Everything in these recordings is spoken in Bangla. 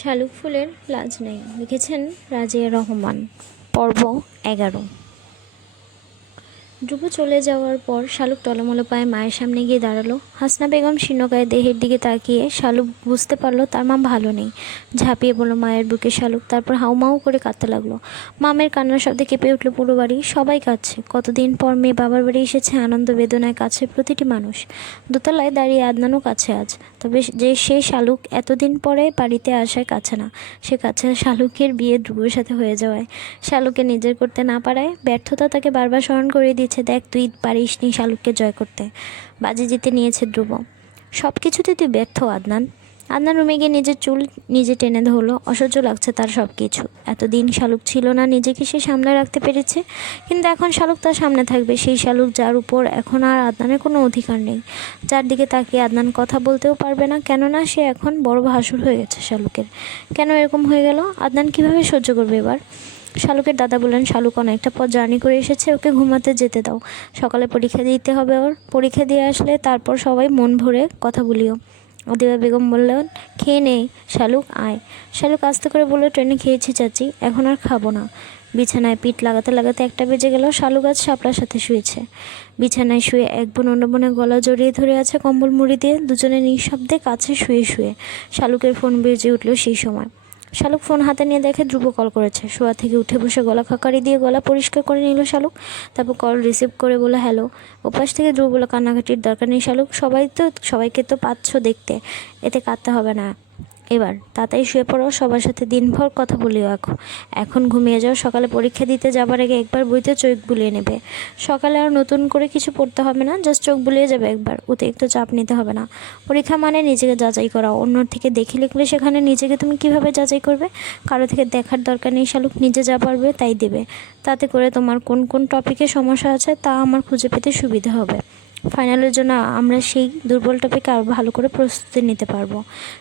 শালুক ফুলের লাজ নেই, লিখেছেন রাজিয়া রহমান। পর্ব 11। ধ্রুব চলে যাওয়ার পর শালুক টলমলো পায়ে মায়ের সামনে গিয়ে দাঁড়ালো। হাসনা বেগম শীর্ণকায় দেহের দিকে তাকিয়ে শালুক বুঝতে পারলো তার মা ভালো নেই। ঝাঁপিয়ে পড়লো মায়ের বুকে শালুক, তারপর হাউমাউ করে কাঁদতে লাগলো। মামের কান্নার শব্দে কেঁপে উঠলো পুরো বাড়ি। সবাই কাঁদছে। কতদিন পর মেয়ে বাবার বাড়ি এসেছে, আনন্দ বেদনায় কাছে প্রতিটি মানুষ। দোতলায় দাঁড়িয়ে আদনানও কাছে আজ, তবে যে সে শালুক এতদিন পরে বাড়িতে আসায় কাছে না, সে কাছে শালুকের বিয়ে ধ্রুবের সাথে হয়ে যাওয়ায়। শালুককে নিজের করতে না পারায় ব্যর্থতা তাকে বারবার স্মরণ করিয়ে দিচ্ছে, দেখ তুই পারিসনি শালুককে জয় করতে। বাজি জিতে নিয়েছে ধ্রুব। সব কিছুতে তুই ব্যর্থ আদনান। আদনান রুমে গিয়ে নিজের চুল নিজে টেনে ধরলো। অসহ্য লাগছে তার সব কিছু। এতদিন শালুক ছিল না, নিজেকে সে সামলে রাখতে পেরেছে, কিন্তু এখন শালুক তার সামনে থাকবে, সেই শালুক যার উপর এখন আর আদনানের কোনো অধিকার নেই। যার দিকে তাকিয়ে আদনান কথা বলতেও পারবে না, কেননা সে এখন বড় ভাসুর হয়ে গেছে শালুকের। কেন এরকম হয়ে গেল? আদনান কিভাবে সহ্য করবে এবার? শালুকের দাদা বললেন, শালুক অনেকটা পথ জার্নি করে এসেছে, ওকে ঘুমাতে যেতে দাও। সকালে পরীক্ষা দিতে হবে ওর। পরীক্ষা দিয়ে আসলে তারপর সবাই মন ভরে কথা বলিও। আদিবা বেগম বললেন, খেয়ে নে শালুক, আয়। শালুক আস্তে করে বলল, ট্রেনে খেয়েছি চাচি, এখন আর খাবো না। বিছানায় পিঠ লাগাতে লাগাতে 1টা বেজে গেল। শালুক আজ শাপলার সাথে শুয়েছে। বিছানায় শুয়ে এক বোন অন্য বোনের গলা জড়িয়ে ধরে আছে কম্বল মুড়ি দিয়ে, দুজনে নিঃশব্দে কাছে শুয়ে শুয়ে। শালুকের ফোন বেজে উঠল সেই সময়। শালুক ফোন হাতে নিয়ে দেখে ধ্রুব কল করেছে। শোয়া থেকে উঠে বসে গলা খাকারি দিয়ে গলা পরিষ্কার করে নিল শালুক। তারপর কল রিসিভ করে বলে, হ্যালো। ওপাশ থেকে ধ্রুব বলে, কান্নাকাটির দরকার নেই শালুক, সবাইকে তো পাচ্ছ দেখতে, এতে কাঁদতে হবে না। এবার তাড়াতাড়ি শুয়ে পড়ো, সবার সাথে দিনভর কথা বলিও। এখন ঘুমিয়ে যাও। সকালে পরীক্ষা দিতে যাবার আগে একবার বইতে চোখ বুলিয়ে নেবে। সকালে আর নতুন করে কিছু পড়তে হবে না, জাস্ট চোখ বুলিয়ে যাবে একবার, অতিরিক্ত চাপ নিতে হবে না। পরীক্ষা মানে নিজেকে যাচাই করা। অন্যর থেকে দেখে লিখলে সেখানে নিজেকে তুমি কিভাবে যাচাই করবে? কারো থেকে দেখার দরকার নেই শালুক, নিজে যা পারবে তাই দেবে। তাতে করে তোমার কোন কোন টপিকে সমস্যা আছে তা আমার খুঁজে পেতে সুবিধা হবে। ফাইনালের জন্য আমরা সেই দুর্বল টপিকে আরও ভালো করে প্রস্তুতি নিতে পারবো।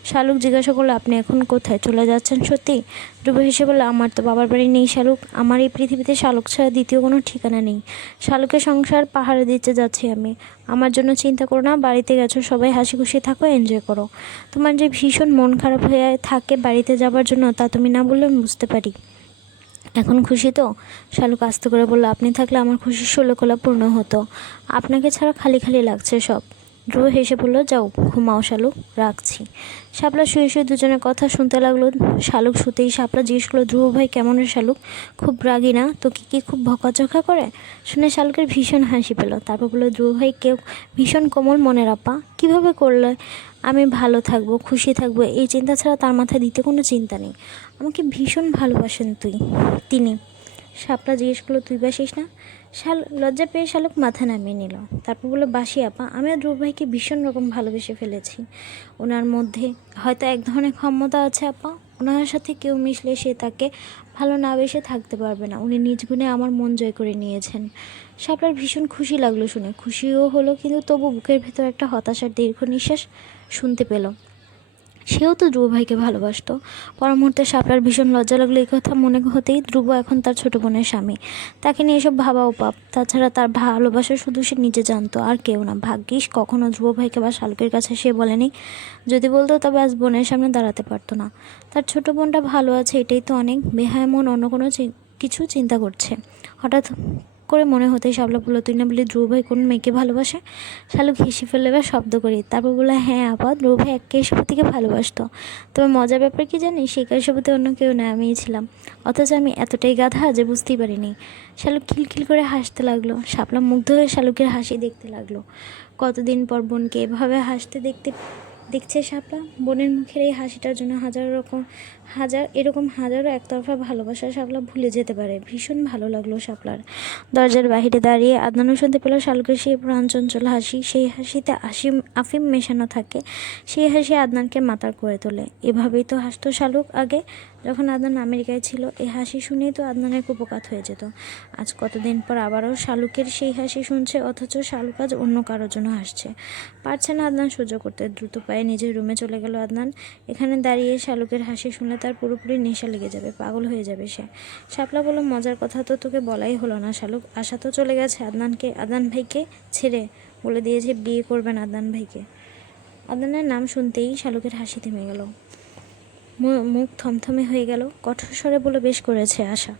শালুক জিজ্ঞাসা করলো, আপনি এখন কোথায় চলে যাচ্ছেন সত্যি? ধ্রুব হেসে বলল, আমার তো বাবার বাড়ি নেই শালুক, আমার এই পৃথিবীতে শালুক ছাড়া দ্বিতীয় কোনো ঠিকানা নেই। শালুকের সংসার পাহাড়ে দিতে যাচ্ছি আমি। আমার জন্য চিন্তা করো না, বাড়িতে গেছো, সবাই হাসি খুশি থাকো, এনজয় করো। তোমার যে ভীষণ মন খারাপ হয়ে থাকে বাড়িতে যাবার জন্য, তা তুমি না বললে আমি বুঝতে পারি। এখন খুশি তো? শালুক আস্তে করে বলল, আপনি থাকলে আমার খুশি ষোলকলা পূর্ণ হতো। আপনাকে ছাড়া খালি খালি লাগছে সব। ধ্রুব হেসে বলল, যাও ঘুমাও শালুক, রাখছি। শাপলা শুয়ে শুয়ে দুজনের কথা শুনতে লাগলো। শালুক শুতেই শাপলা জিজ্ঞেস করলো, ধ্রুব ভাই কেমন রে শালুক? খুব রাগী না? তোকে কি খুব বকাঝকা করে? শুনে শালুকের ভীষণ হাসি পেল। তারপর বললো, ধ্রুব ভাই কেউ ভীষণ কোমল মনের আপা, কীভাবে করলে আমি ভালো থাকবো, খুশি থাকবো, এই চিন্তা ছাড়া তার মাথায় দিতে কোনো চিন্তা নেই। আমাকে ভীষণ ভালোবাসেন তিনি। শাপলা জিজ্ঞেস করলো, তুই বাসিস না? লজ্জা পেয়ে শালুক মাথা নামিয়ে নিল। তারপর বললো, বাসি আপা, আমিও ধ্রুব ভাইকে ভীষণ রকম ভালোবেসে ফেলেছি। ওনার মধ্যে হয়তো এক ধরনের ক্ষমতা আছে আপা, ওনার সাথে কেউ মিশলে সে তাকে ভালো না বেসে থাকতে পারবে না। উনি নিজ গুণে আমার মন জয় করে নিয়েছেন। শাপলার ভীষণ খুশি লাগলো শুনে। খুশিও হলো, কিন্তু তবু বুকের ভেতর একটা হতাশার দীর্ঘ নিঃশ্বাস শুনতে পেল। সেও তো ধ্রুব ভাইকে ভালোবাসতো। পর মুহূর্তে শাপলার ভীষণ লজ্জা লাগলো এই কথা মনে হতেই। ধ্রুব এখন তার ছোট বোনের স্বামী, তাকে নিয়ে এসব ভাবাও পাপ। তাছাড়া তার ভালোবাসা শুধু সে নিজে জানতো, আর কেউ না। ভাগ্যিস কখনো ধ্রুব ভাইকে বা শালুকের কাছে সে বলেনি। যদি বলতো তবে আজ বোনের সামনে দাঁড়াতে পারতো না। তার ছোট বোনটা ভালো আছে, এটাই তো অনেক। বেহায় মন অন্য কোনো কিছু চিন্তা করছে। হঠাৎ করে মনে হতেই শাপলা বলল, তুই না বলি ধ্রুব ভাই কোন মেয়েকে ভালোবাসে? শালুক হেসে ফেলে বা শব্দ করি। তারপর বললো, হ্যাঁ আপা, ধ্রুব ভাই এক কেশবতীকে ভালোবাসতো। তবে মজার ব্যাপার কি জানিস, সেই কেশবতী অন্য কেউ না, আমিই ছিলাম। অথচ আমি এতটাই গাধা যে বুঝতেই পারিনি। শালুক খিলখিল করে হাসতে লাগলো। শাপলা মুগ্ধ হয়ে শালুকের হাসি দেখতে লাগলো। কতদিন পর বোনকে এভাবে হাসতে দেখছে শাপলা। বোনের মুখের এই হাসিটার জন্য এরকম হাজারো একতরফা ভালোবাসা শাপলা ভুলে যেতে পারে। ভীষণ ভালো লাগলো শাপলার। দরজার বাহিরে দাঁড়িয়ে আদনানও শুনতে পেল শালুকের সেই প্রাণচঞ্চল হাসি। সেই হাসিতে আফিম মেশানো থাকে। সেই হাসি আদনানকে মাতাল করে তোলে। এভাবেই তো হাসতো শালুক আগে, যখন আদনান আমেরিকায় ছিল। এই হাসি শুনেই তো আদনানের কুপকাত হয়ে যেত। আজ কতদিন পর আবারও শালুকের সেই হাসি শুনছে, অথচ শালুক আজ অন্য কারোর জন্য হাসছে। পারছে না আদনান সহ্য করতে। দ্রুত পায়ে নিজের রুমে চলে গেল আদনান। এখানে দাঁড়িয়ে শালুকের হাসি শুনলে তার পুরোপুরি নেশা লেগে যাবে, পাগল হয়ে যাবে সে। শাপলা বলল, মজার কথা তো তোকে বলাই হলো না শালুক। আশা তো চলে গেছে আদনান ভাইকে ছেড়ে, বলে দিয়েছে বিয়ে করবেন আদনান ভাইকে। আদনানের নাম শুনতেই শালুকের হাসি থেমে গেল। মুখ থমথমে হয়ে গেল। কঠোর স্বরে বলল, বেশ করেছে আশা,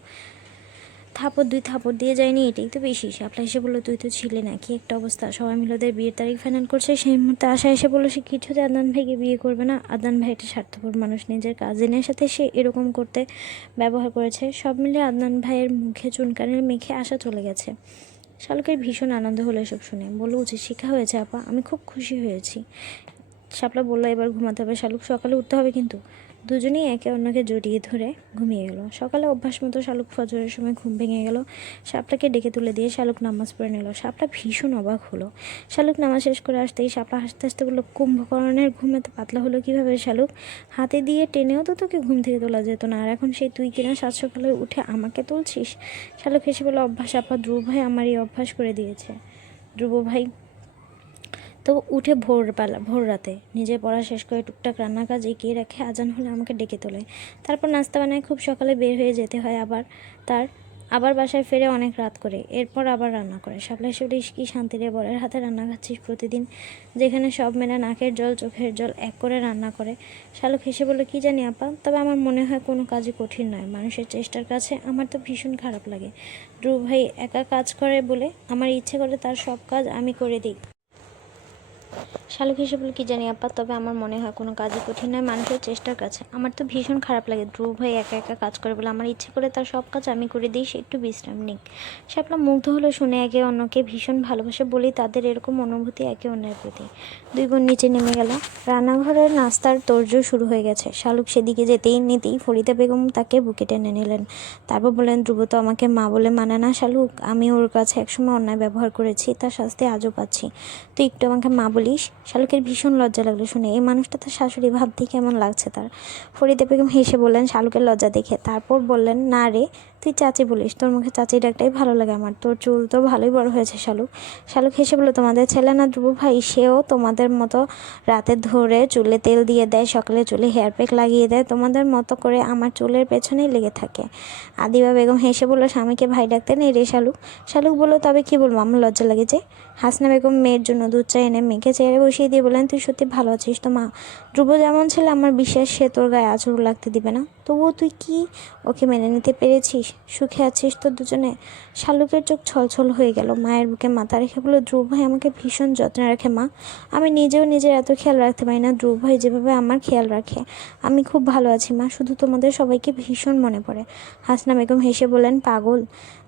দুই থাপড় দিয়ে যায়নি, এটাই তো বেশি। শাপলা এসে বললো, তুই তো ছিলে না, কি একটা অবস্থা। সবাই মিলে ওদের বিয়ের তারিখ ফাইনাল করছে। সেই মুহূর্তে আশা এসে বললো, সে কিছুতে আদনান ভাইকে বিয়ে করবে না। আদনান ভাই একটা স্বার্থপর মানুষ, নিজের কাজিনের সাথে সে এরকম করতে ব্যবহার করেছে। সব মিলে আদনান ভাইয়ের মুখে চুনকানির মেখে আশা চলে গেছে। শালুকের ভীষণ আনন্দ হলো এসব শুনে। বললো, উচিত শিক্ষা হয়েছে আপা, আমি খুব খুশি হয়েছি। শাপলা বললো, এবার ঘুমাতে হবে শালুক, সকালে উঠতে হবে কিন্তু। দুজনেই একে অন্যকে জড়িয়ে ধরে ঘুমিয়ে গেল। সকালে অভ্যাস মতো শালুক ফজরের সময় ঘুম ভেঙে গেল। শাপলাকে ডেকে তুলে দিয়ে শালুক নামাজ পড়ে নিল। শাপলা ভীষণ অবাক হলো। শালুক নামাজ শেষ করে আসতেই শাপলা হাসতে হাসতে বলল, কুম্ভকর্ণের ঘুম এত পাতলা হলো কীভাবে শালুক? হাতে দিয়ে টেনেও তো তোকে ঘুম থেকে তোলা যেত না, আর এখন সেই তুই কিনা সাত সকালে উঠে আমাকে তুলছিস। শালুক হেসে বলল, অভ্যাস আপা, ধ্রুব ভাই আমার এই অভ্যাস করে দিয়েছে। ধ্রুব ভাই তো উঠে ভোর রাতে নিজে পড়া শেষ করে টুকটাক রান্নার কাজ এগিয়ে রাখে, আজান হলে আমাকে ডেকে তোলে। তারপর নাস্তা বানায়, খুব সকালে বের হয়ে যেতে হয় আবার বাসায় ফিরে অনেক রাত করে, এরপর আবার রান্না করে। শাপলা এসে কি শান্তি রে, বরের হাতে রান্না খাচ্ছিস প্রতিদিন, যেখানে সব মেয়েরা নাকের জল চোখের জল এক করে রান্না করে। শালুক হেসে বলল, কি জানি আপা, তবে আমার মনে হয় কোনো কাজই কঠিন নয় মানুষের চেষ্টার কাছে। আমার তো ভীষণ খারাপ লাগে ধ্রুব ভাই একা কাজ করে বলে, আমার ইচ্ছে করে তার সব কাজ আমি করে দিই। শালুক হেসে বলে, কি জানি আপা, তবে আমার মনে হয় কোনো কাজই কঠিন নয় মানুষের চেষ্টার কাছে। আমার তো ভীষণ খারাপ লাগে ধ্রুব ভাই একা একা কাজ করে বলে, আমার ইচ্ছে করে তার সব কাজ আমি করে দিই, সে একটু বিশ্রাম নিক। শাপলা মুগ্ধ হলো শুনে, একে অন্যকে ভীষণ ভালোবাসে বলেই তাদের এরকম অনুভূতি একে অন্যের প্রতি। দুই বোন নিচে নেমে গেল। রান্নাঘরের নাস্তার তোড়জোড় শুরু হয়ে গেছে। শালুক সেদিকে নিতেই ফরিদা বেগম তাকে বুকে টেনে নিলেন। তারপর বললেন, ধ্রুব তো আমাকে মা বলে মানে না শালুক, আমি ওর কাছে একসময় অন্যায় ব্যবহার করেছি, তার শাস্তি আজও পাচ্ছি, তুই একটু আমাকে মা বলিস। শালুকের ভীষণ লজ্জা লাগলো শুনে, এই মানুষটা তার শাশুড়ি ভাবতেই কেমন লাগছে তার। ফরিদা বেগম হেসে বললেন শালুকের লজ্জা দেখে, তারপর বললেন, না রে, তুই চাচি বলিস, তোর মুখে চাচি ডাকটাই ভালো লাগে আমার, তোর চুল তো ভালোই বড় হয়েছে শালুক। শালুক হেসে বলল, তোমাদের ছেলে না ধ্রুব ভাই, সেও তোমাদের মতো রাতে ধরে চুলে তেল দিয়ে দেয়, সকালে চুলে হেয়ার প্যাক লাগিয়ে দেয়, তোমাদের মতো করে আমার চুলের পেছনেই লেগে থাকে। আদিবা বেগম হেসে বলল, স্বামীকে ভাই ডাকতে নেই রে শালুক। শালুক বলল, তবে কি বলবো, আমার লজ্জা লাগে যে। হাসনা বেগম মেয়ের জন্য দুধ চা এনে মেয়েকে চেয়ারে বসিয়ে দিয়ে বললেন, তুই সত্যি ভালো আছিস তো মা? ধ্রুব যেমন ছেলে আমার বিশ্বাস সে তোর গায়ে আঁচড় লাগতে দিবে না, তবুও তুই কি ওকে মেনে নিতে পেরেছিস? সুখে আছিস তো দুজনে? শালুকের চোখ ছলছল হয়ে গেল। মায়ের বুকে মাথা রেখে বলল, ধ্রুব ভাই আমাকে ভীষণ যত্নে রাখে মা, আমি নিজেও নিজের এত খেয়াল রাখতে পারি না ধ্রুব ভাই যেভাবে আমার খেয়াল রাখে। আমি খুব ভালো আছি মা, শুধু তোমাদের সবাইকে ভীষণ মনে পড়ে। হাসনা বেগম হেসে বললেন, পাগল,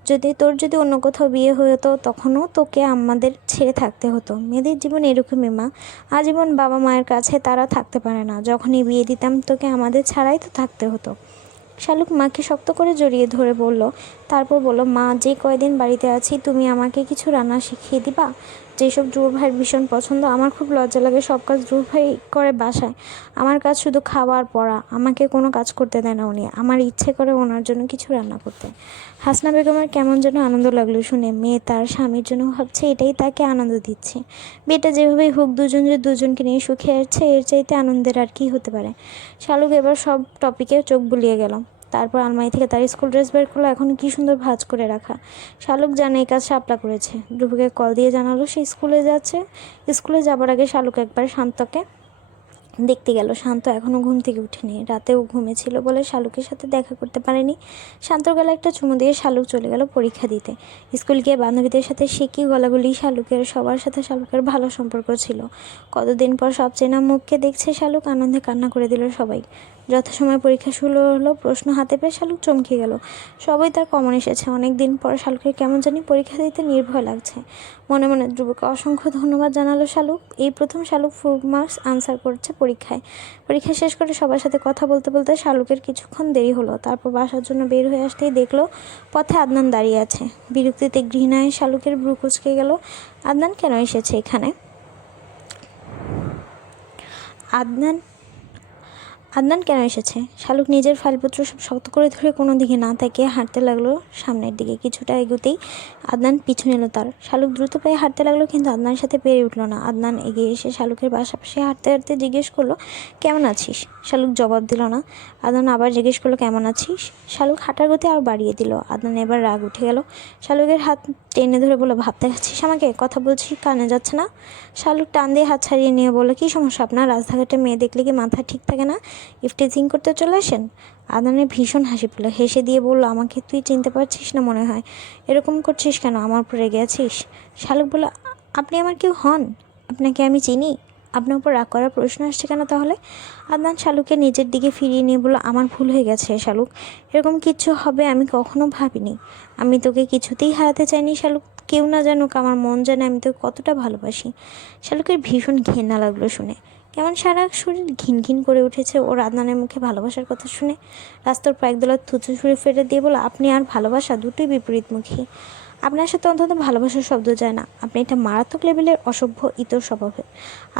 যদি অন্য কোথাও বিয়ে হতো তখনও তোকে আমাদের ছেড়ে থাকতে হতো। মেয়েদের জীবন এরকমই মা, আজীবন বাবা মায়ের কাছে তারা থাকতে পারে না, যখনই বিয়ে দিতাম তোকে আমাদের ছাড়াই তো থাকতে হতো। শালুক মাকে শক্ত করে জড়িয়ে ধরে বলল, তারপর বলল, মা যে কয়দিন বাড়িতে আছি তুমি আমাকে কিছু রান্না শিখিয়ে দিবা, যেসব ধ্রুব ভাইয়ের ভীষণ পছন্দ। আমার খুব লজ্জা লাগে, সব কাজ ধ্রুব ভাই করে বাসায়, আমার কাজ শুধু খাওয়া আর পড়া, আমাকে কোনো কাজ করতে দেয় না উনি, আমার ইচ্ছে করে ওনার জন্য কিছু রান্না করতে। হাসনা বেগমের কেমন যেন আনন্দ লাগলো শুনে, মেয়ে তার স্বামীর জন্য ভাবছে, এটাই তাকে আনন্দ দিচ্ছে। বিয়েটা যেভাবেই হোক দুজনকে নিয়ে সুখে আছে, এর চাইতে আনন্দের আর কি হতে পারে। শালুক এবার সব টপিকে চোখ বুলিয়ে গেল। তারপর আলমারি থেকে তার স্কুল ড্রেস বের করলো, এখন কি সুন্দর ভাঁজ করে রাখা। শালুক জানে এই কাজ শাপলা করেছে। ধ্রুবকে কল দিয়ে জানালো সে স্কুলে যাচ্ছে। স্কুলে যাবার আগে শালুক একবার শান্তকে দেখতে গেল। শান্ত এখনও ঘুম থেকে উঠেনি, রাতেও ঘুমেছিল বলে শালুকের সাথে দেখা করতে পারেনি। শান্তর গলা একটা চুমু দিয়ে শালুক চলে গেল পরীক্ষা দিতে। স্কুল গিয়ে বান্ধবীদের সাথে সে কি গলাগুলি, সবার সাথে শালুকের ভালো সম্পর্ক ছিল। কতদিন পর সব চেনা মুখকে দেখছে শালুক, আনন্দে কান্না করে দিল সবাই। যথাসময়ে পরীক্ষা শুরু হলো, প্রশ্ন হাতে পেয়ে শালুক চমকে গেল। সবাই তার কমন এসেছে। অনেক দিন পর শালুকের কেমন জানি পরীক্ষা দিতে নির্ভয় লাগছে। মনে মনে ধ্রুবকে অসংখ্য ধন্যবাদ জানালো শালুক। এই প্রথম শালুক ফুল মার্কস আনসার করছে পরীক্ষা শেষ করে সবার সাথে কথা বলতে বলতে শালুকের কিছুক্ষণ দেরি হলো। তারপর বাসার জন্য বের হয়ে আসতেই দেখলো পথে আদনান দাঁড়িয়ে আছে। বিরক্তিতে ঘৃণায় শালুকের ভ্রু কুঁচকে গেল। আদনান কেন এসেছে এখানে? আদনান আদনান কেন এসেছে? শালুক নিজের ফাইলপত্র সব শক্ত করে ধরে কোনো দিকে না তাকিয়ে হাঁটতে লাগলো সামনের দিকে। কিছুটা এগোতেই আদনান পিছু নিল তার। শালুক দ্রুত পায়ে হাঁটতে লাগলো, কিন্তু আদনানের সাথে পেরে উঠল না। আদনান এগিয়ে এসে শালুকের পাশাপাশি হাঁটতে হাঁটতে জিজ্ঞেস করলো, কেমন আছিস? শালুক জবাব দিল না। আদনান আবার জিজ্ঞেস করলো, কেমন আছিস? শালুক হাঁটার গতি আরও বাড়িয়ে দিল। আদনান এবার রাগ উঠে গেল। শালুকের হাত টেনে ধরে বলল, ভাবতে যাচ্ছিস আমাকে? কথা বলছি কানে যাচ্ছে না? শালুক টান দিয়ে হাত ছাড়িয়ে নিয়ে বলল, কী সমস্যা আপনার? রাস্তাঘাটে মেয়ে দেখলে কি মাথা ঠিক থাকে না? ইফটিজিং করতে চলে আসেন? আদনানের ভীষণ হাসি পেল, হেসে দিয়ে বলল, আমাকে তুই চিনতে পারছিস না মনে হয়, এরকম করছিস কেন, আমার উপর রেগে আছিস? শালুক বলল, আপনি আমার কেউ হন? আপনাকে আমি চিনি? আপনার উপর রাগ করার প্রশ্ন আসছে কেন তাহলে? আদনান শালুককে নিজের দিকে ফিরিয়ে নিয়ে বলল, আমার ভুল হয়ে গেছে শালুক, এরকম কিচ্ছু হবে আমি কখনো ভাবিনি। আমি তোকে কিছুতেই হারাতে চাইনি শালুক, কেউ না জানুক, আমার মন জানে আমি তোকে কতটা ভালোবাসি। শালুকের ভীষণ ঘেন্না লাগলো শুনে, কেমন সারা শরীর ঘিন ঘিন করে উঠেছে ওর আদনানের মুখে ভালোবাসার কথা শুনে। রাস্তার পর একদলা থুতু ছুঁড়ে ফেলে দিয়ে বলো, আপনি আর ভালোবাসা দুটোই বিপরীতমুখী। আপনার সাথে অন্তত ভালোবাসার শব্দ যায় না, আপনি একটা মারাত্মক লেভেলের অসভ্য ইতর স্বভাবের।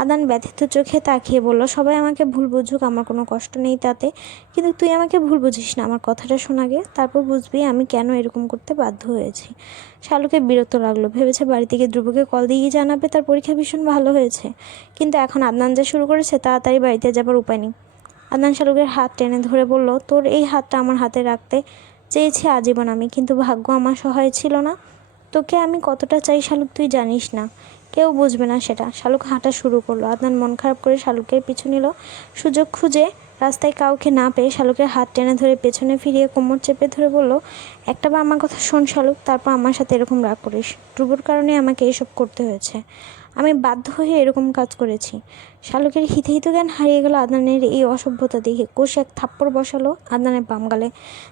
আদান ব্যথিত চোখে তাকিয়ে বলল, সবাই আমাকে ভুল বুঝুক, আমার কোনো কষ্ট নেই তাতে, কিন্তু তুই আমাকে ভুল বুঝিস না, আমার কথাটা শোন আগে, তারপর বুঝবি আমি কেন এরকম করতে বাধ্য হয়েছি। শালুকে বিরক্ত লাগলো, ভেবেছে বাড়ি থেকে ধ্রুবকে কল দিয়ে জানাবে তার পরীক্ষা ভীষণ ভালো হয়েছে, কিন্তু এখন আদনান যা শুরু করেছে তাড়াতাড়ি বাড়িতে যাবার উপায় নেই। আদনান শালুকের হাত টেনে ধরে বলল, তোর এই হাতটা আমার হাতে রাখতে চেয়েছি আজীবন আমি, কিন্তু ভাগ্য আমার সহায় ছিল না। তোকে আমি কতটা চাই শালুক তুই জানিস না, কেউ বুঝবে না সেটা। শালুক হাঁটা শুরু করলো, আদনান মন খারাপ করে শালুকের পিছু নিল। সুযোগ খুঁজে রাস্তায় কাউকে না পেয়ে শালুকের হাত টেনে ধরে পেছনে ফিরিয়ে কোমর চেপে ধরে বলল, একটা বার আমার কথা শোন শালুক, তারপর আমার সাথে এরকম রাগ করিস। ধ্রুবর কারণে আমাকে এসব করতে হয়েছে, আমি বাধ্য হয়ে এরকম কাজ করেছি। শালুকের হিতে জ্ঞান হারিয়ে গেল আদনানের এই অসভ্যতা দেখে, কষে এক থাপ্পড় বসালো আদনানের বাম গালে,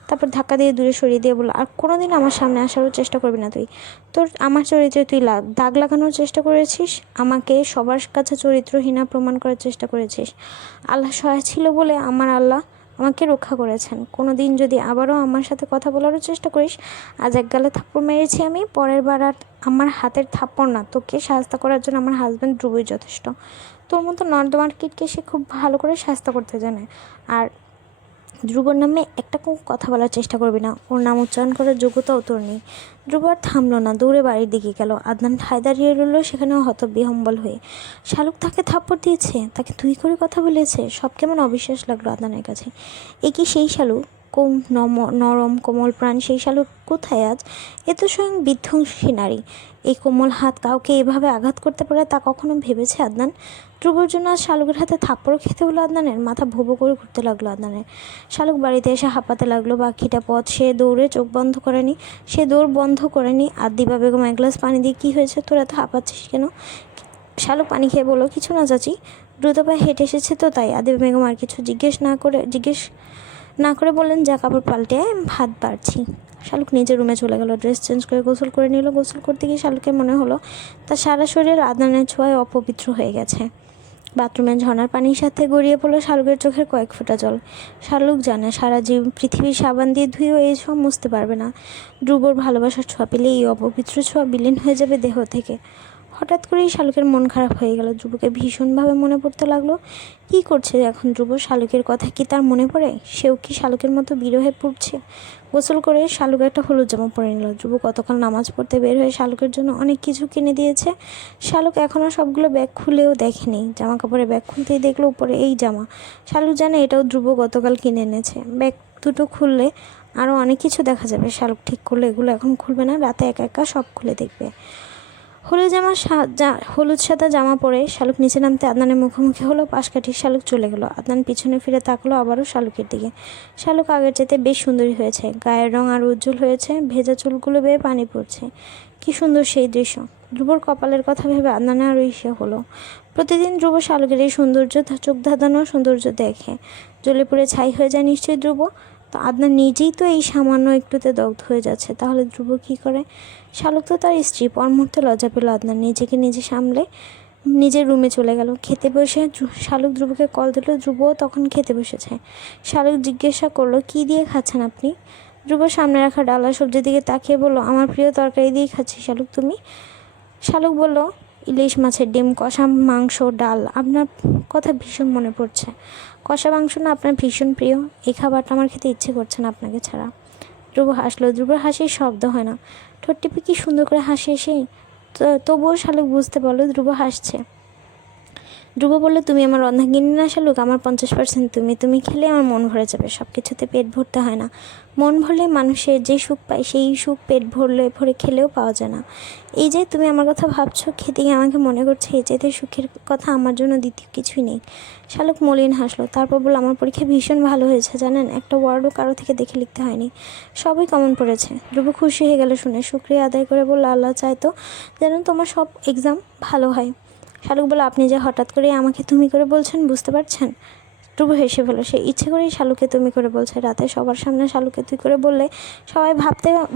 তারপর ধাক্কা দিয়ে দূরে সরিয়ে দিয়ে বলল, আর কোনোদিন আমার সামনে আসারও চেষ্টা করবি না তুই। তোর আমার চরিত্রে তুই দাগ লাগানোর চেষ্টা করেছিস, আমাকে সবার কাছে চরিত্রহীনা প্রমাণ করার চেষ্টা করেছিস। আল্লাহ সহায় ছিল বলে আমার আল্লাহ আমাকে রক্ষা করেছেন। কোনো দিন যদি আবারও আমার সাথে কথা বলারও চেষ্টা করিস, আজ এক গালে থাপ্পড় মেরেছি আমি, পরের বার আর আমার হাতের থাপ্পড় না, তোকে সাহায্য করার জন্য আমার হাজব্যান্ড ধ্রুবই যথেষ্ট। তোর মতো নর্দমার কিটকে সে খুব ভালো করে সাহায্য করতে জানে। আর ধ্রুবর নামে একটা কথা বলার চেষ্টা করবি না, ওর নাম উচ্চারণ করার যোগ্যতাও তোর নেই। ধ্রুব আর থামলো না, দৌড়ে বাড়ির দিকে গেল। আদনান ঠায় দাঁড়িয়ে রইল সেখানেও হতবিহ্বল হয়ে। শালুক তাকে থাপ্পড় দিয়েছে, তাকে তুই করে কথা বলেছে, সব কেমন অবিশ্বাস লাগলো আদনানের কাছে। এ কি সেই শালুক, নরম কোমল প্রাণ সেই শালুক কোথায় আজ? এ তো স্বয়ং বিধ্বংসী নারী, এই কোমল হাত কাউকে এভাবে আঘাত করতে পারে তা কখনো ভেবেছে আদনান? ধ্রুবর জন্য আজ শালুকের হাতে থাপ্পড় খেতে হলো আদনানের, মাথা ভোবো করে ঘুরতে লাগলো আদনানের। শালুক বাড়িতে এসে হাঁপাতে লাগলো, বাকিটা পথ সে দৌড়ে চোখ বন্ধ করেনি, সে দৌড় বন্ধ করেনি। আর দিবা বেগম এক গ্লাস পানি দিয়ে, কী হয়েছে তোর এত হাঁপাচ্ছিস কেন? শালুক পানি খেয়ে বলল, কিছু না চাচি, দ্রুত পায়ে হেঁটে এসেছে তো তাই। আদিবা বেগম আর কিছু জিজ্ঞেস না করে বললেন, যা কাপড় পাল্টে ভাত বাড়ছি। শালুক নিজের রুমে চলে গেল, ড্রেস চেঞ্জ করে গোসল করে নিল। গোসল করতে গিয়ে শালুকের মনে হলো তার সারা শরীর আদনানের ছোঁয়ায় অপবিত্র হয়ে গেছে। বাথরুমে ঝর্নার পানির সাথে গড়িয়ে পড়লো শালুকের চোখের কয়েক ফোঁটা জল। শালুক জানে সারা পৃথিবীর সাবান দিয়ে ধুয়েও এই ছোঁয়া মুছতে পারবে না। ধ্রুবর ভালোবাসার ছোঁয়া পেলে এই অপবিত্র ছোঁয়া বিলীন হয়ে যাবে দেহ থেকে। হঠাৎ করেই শালুকের মন খারাপ হয়ে গেল, ধ্রুবকে ভীষণভাবে মনে পড়তে লাগলো। কি করছে এখন ধ্রুব? শালুকের কথা কি তার মনে পড়ে? সেও কি শালুকের মতো বিরহে পড়ছে? গোসল করে শালুক একটা হলুদ জামা পরে নিল। ধ্রুব গতকাল নামাজ পড়তে বের হয়ে শালুকের জন্য অনেক কিছু কিনে দিয়েছে। শালুক এখনও সবগুলো ব্যাগ খুলেও দেখেনি, জামা কাপড়ের ব্যাগ খুলতেই দেখলো উপরে এই জামা। শালুক জানে এটাও ধ্রুব গতকাল কিনে এনেছে। ব্যাগ দুটো খুললে আরও অনেক কিছু দেখা যাবে। শালুক ঠিক করলো এগুলো এখন খুলবে না, রাতে একা একা সব খুলে দেখবে। হলুদ সাদা জামা পরে শালুক নিচে নামতে আদনানের মুখোমুখি হলো। পাশ কাটিয়ে শালুক চলে গেল। আদনান পিছনে ফিরে তাকলো আবারও শালুকের দিকে। শালুক আগের চাইতে বেশ সুন্দরী হয়েছে, গায়ের রং আরও উজ্জ্বল হয়েছে, ভেজা চুলগুলো বেয়ে পানি পড়ছে। কি সুন্দর সেই দৃশ্য! ধ্রুবর কপালের কথা ভেবে আদনানের আরও ঈর্ষা হলো। প্রতিদিন ধ্রুব শালুকের এই সৌন্দর্য, চোখ ধাঁধানো সৌন্দর্য দেখে জ্বলে পুড়ে ছাই হয়ে যায় নিশ্চয়ই ধ্রুব। তো আদনান নিজেই তো এই সামান্য একটুতে দগ্ধ হয়ে যাচ্ছে, তাহলে ধ্রুব কী করে? শালুক তো তার স্ত্রী। পর মুহূর্তে লজ্জা পেল আদনান, নিজেকে নিজে সামলে নিজের রুমে চলে গেল। খেতে বসে শালুক ধ্রুবকে কল দিল। ধ্রুবও তখন খেতে বসেছে। শালুক জিজ্ঞাসা করলো, কী দিয়ে খাচ্ছেন আপনি? ধ্রুব সামনে রাখা ডালা সবজির দিকে তাকিয়ে বলল, আমার প্রিয় তরকারি দিয়ে খাচ্ছি শালুক, তুমি? শালুক বলল, ইলিশ মাছের ডিম, কষা মাংস, ডাল। আপনার কথা ভীষণ মনে পড়ছে। কষা মাংস না আপনার ভীষণ প্রিয়? এই খাবারটা আমার খেতে ইচ্ছে করছে না আপনাকে ছাড়া। ধ্রুব হাসলো। ধ্রুবর হাসির শব্দ হয় না, ঠোঁট টিপে কি সুন্দর করে হাসি এসে। তবুও শালুক বুঝতে পারলো ধ্রুব হাসছে। ধ্রুব বলল, তুমি আমার রন্ধনগিন্নি না শালুক, আমার 50% তুমি। তুমি খেলে আমার মন ভরে যাবে। সব কিছুতে পেট ভরতে হয় না। মন ভরলে মানুষের যে সুখ পায় সেই সুখ পেট ভরে খেলেও পাওয়া যায় না। এই যে তুমি আমার কথা ভাবছো, খেতে গিয়ে আমাকে মনে করছে, এই চাইতে সুখের কথা আমার জন্য দ্বিতীয় কিছুই নেই। শালুক মলিন হাসলো, তারপর বলল, আমার পরীক্ষা ভীষণ ভালো হয়েছে জানেন, একটা ওয়ার্ডও কারো থেকে দেখে লিখতে হয়নি, সবই কমন পড়েছে। ধ্রুব খুশি হয়ে গেল শুনে, শুক্রিয়া আদায় করে বলল, আল্লাহ চাইতো যেন তোমার সব এক্সাম ভালো হয়। শালুক বলল, আপনি যে হঠাৎ করে আমাকে তুমি করে বলছেন বুঝতে পারছেন? ধ্রুব হেসে ফেলো, সে ইচ্ছে করেই শালুকে তুমি করে বলছে। রাতে সবার সামনে শালুকে তুই করে বললে সবাই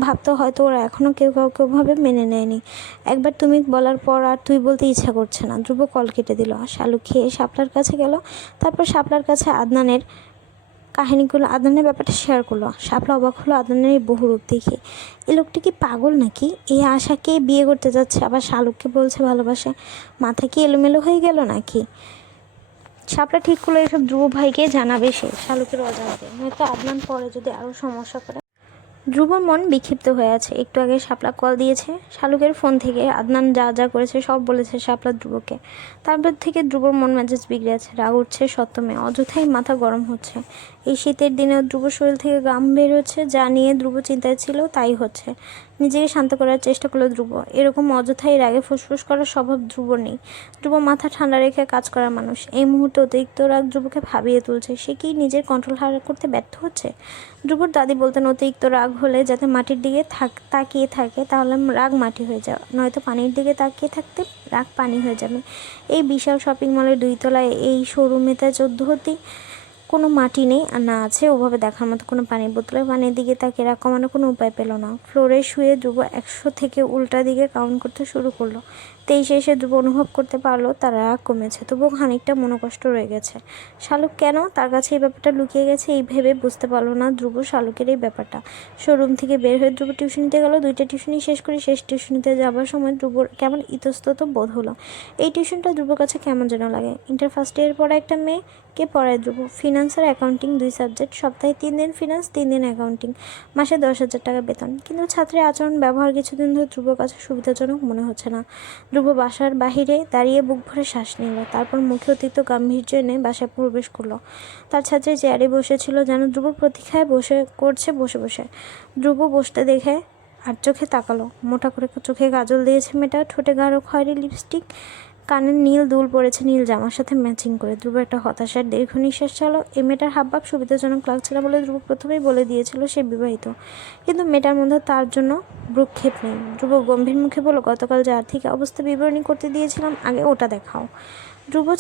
ভাবতে হয়তো ওরা এখনও কেউ কাউকে ওভাবে মেনে নেয়নি। একবার তুমি বলার পর আর তুই বলতে ইচ্ছা করছে না। ধ্রুব কল কেটে দিল। শালুক খেয়ে শাপলার কাছে গেল, তারপর শাপলার কাছে আদনানের ব্যাপারটা শেয়ার করলো। শাপলা অবাক হলো আদনানের এই বহুরূপ দেখে। এই লোকটি কি পাগল নাকি? এই আশাকে বিয়ে করতে যাচ্ছে, আবার শালুককে বলছে ভালোবাসে। মাথা কি এলোমেলো হয়ে গেল নাকি? শাপলা ঠিক করলো এসব ধ্রুব ভাইকে জানাবে সে, শালুকের অজান্তে, নয়তো আদনান পরে যদি আরও সমস্যা করে। ধ্রুবর মন বিক্ষিপ্ত হয়ে আছে। একটু আগে শাপলা কল দিয়েছে শালুকের ফোন থেকে, আদনান যা যা করেছে সব বলেছে শাপলা ধ্রুবকে। তারপর থেকে ধ্রুবর মন মেজাজ বিগড়ে আছে, রাগ উঠছে সত্যমে, অযথাই মাথা গরম হচ্ছে। এই শীতের দিনেও ধ্রুবর শরীর থেকে ঘাম বের হচ্ছে, যা নিয়ে ধ্রুব চিন্তায় ছিল তাই হচ্ছে। নিজেকে শান্ত করার চেষ্টা করলো ধ্রুব। এরকম অযথাই রাগে ফুসফুস করার স্বভাব ধ্রুবর নেই। ধ্রুব মাথা ঠান্ডা রেখে কাজ করার মানুষ। এই মুহূর্তে অতিরিক্ত রাগ ধ্রুবকে ভাবিয়ে তুলছে। সে কি নিজের কন্ট্রোল হারা করতে ব্যর্থ হচ্ছে? ধ্রুবর দাদি বলতেন, অতিরিক্ত রাগ হলে যাতে মাটির দিকে তাকিয়ে থাকে, তাহলে রাগ মাটি হয়ে যায়, নয়তো পানির দিকে তাকিয়ে থাকতে রাগ পানি হয়ে যাবে। এই বিশাল শপিং মলের 2 তলায় এই শোরুমেতে 14টি কোনো মাটি নেই, আর না আছে ওভাবে দেখার মতো কোনো পানির বোতলে। পানির দিকে তাকিয়ে রাগ কমানোর কোনো উপায় পেল না। ফ্লোরে শুয়ে ধ্রুব 100 থেকে উল্টা দিকে কাউন্ট করতে শুরু করলো। 23 এসে ধ্রুব অনুভব করতে পারলো তার রাগ কমেছে, তবুও খানিকটা মনোকষ্ট রয়ে গেছে। শালুক কেন তার কাছে এই ব্যাপারটা লুকিয়ে গেছে এই ভেবে বুঝতে পারলো না ধ্রুব শালুকের এই ব্যাপারটা। শোরুম থেকে বের হয়ে ধ্রুব টিউশনিতে গেল। 2টা টিউশনি শেষ করে শেষ টিউশনিতে যাবার সময় ধ্রুবর কেমন ইতস্তত বোধ হলো। এই টিউশনটা ধ্রুবর কাছে কেমন যেন লাগে। ইন্টার ফার্স্ট ইয়ার পড়া একটা মেয়ে কে পড়ায় ধ্রুব? ফিনান্স আর অ্যাকাউন্টিং 2 সাবজেক্ট, সপ্তাহে 3 দিন ফিনান্স 3 দিন অ্যাকাউন্টিং, মাসে 10,000 টাকা বেতন। কিন্তু ছাত্রের আচরণ ব্যবহার কিছুদিন ধরে ধ্রুবর কাছে সুবিধাজনক মনে হচ্ছে না। ধ্রুব বাসার বাহিরে দাঁড়িয়ে বুক ভরে শ্বাস নিল, তারপর মুখে অতিরিক্ত গাম্ভীর্য এনে বাসায় প্রবেশ করলো। তার ছাত্রী চেয়ারে বসেছিল, যেন ধ্রুবর প্রতীক্ষায় বসে বসে। ধ্রুব বসতে দেখে আর চোখে তাকালো। মোটা করে চোখে কাজল দিয়েছে মেয়েটা, ঠোঁটে গাঢ় খয়েরি লিপস্টিক, কানের নীল দুল পড়েছে নীল জামার সাথে ম্যাচিং করে। ধ্রুব একটা হতাশার দীর্ঘ নিঃশ্বাস চালো। এই মেয়েটার হাবভাব সুবিধাজনক লাগছে না বলে ধ্রুব প্রথমেই বলে দিয়েছিল সে বিবাহিত, কিন্তু মেয়েটার মধ্যে তার জন্য ভ্রুক্ষেপ নেই। ধ্রুব গম্ভীর মুখে বলল, গতকাল যে আর্থিক অবস্থা বিবরণী করতে দিয়েছিলাম, আগে ওটা দেখাও। ধ্রুবর